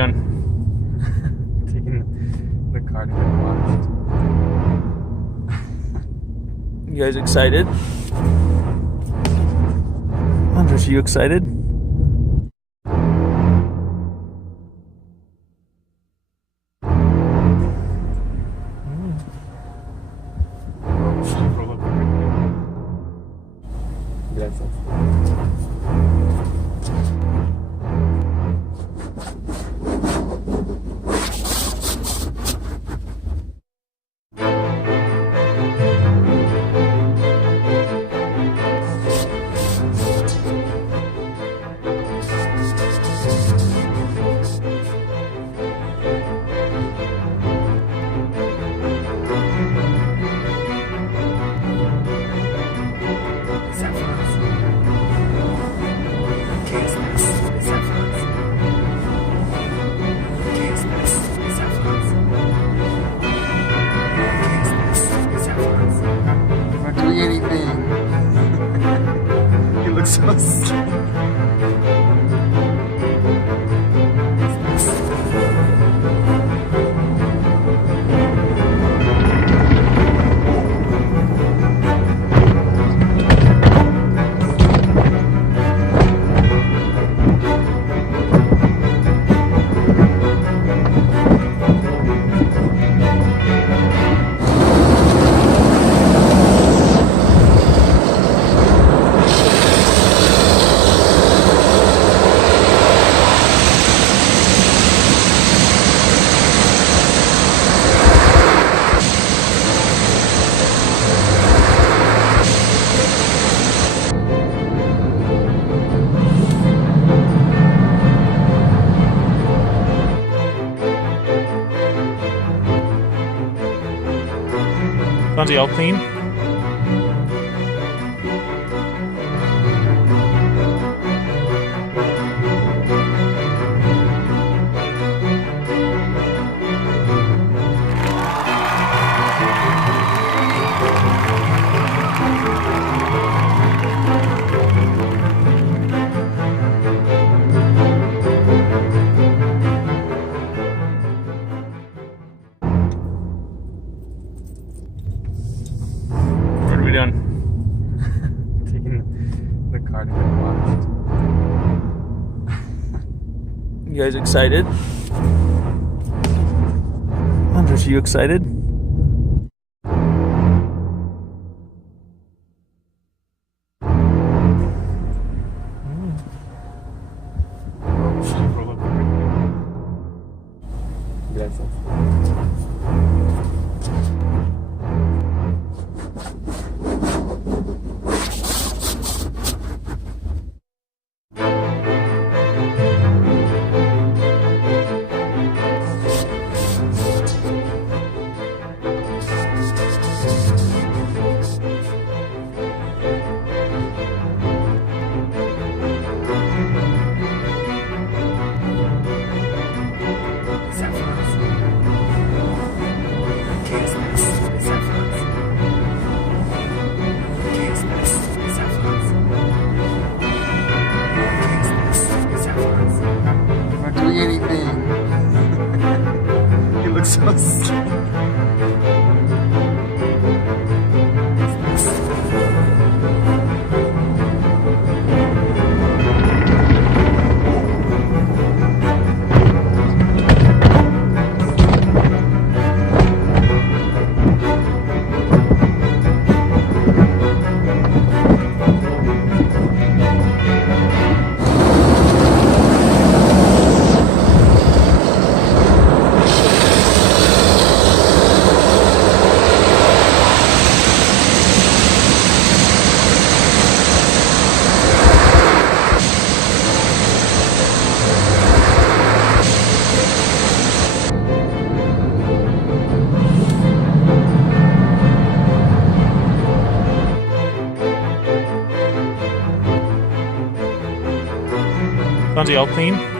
doing? Taking the car to get washed. You guys excited? Andres, are you excited? Gracias. Not doing anything. You look so scared. Fonzie, all clean? What are we doing? Taking the car to get washed. You guys excited? Andres, are you excited? Gracias. Not doing anything. You look so scared. Fonzie, all clean?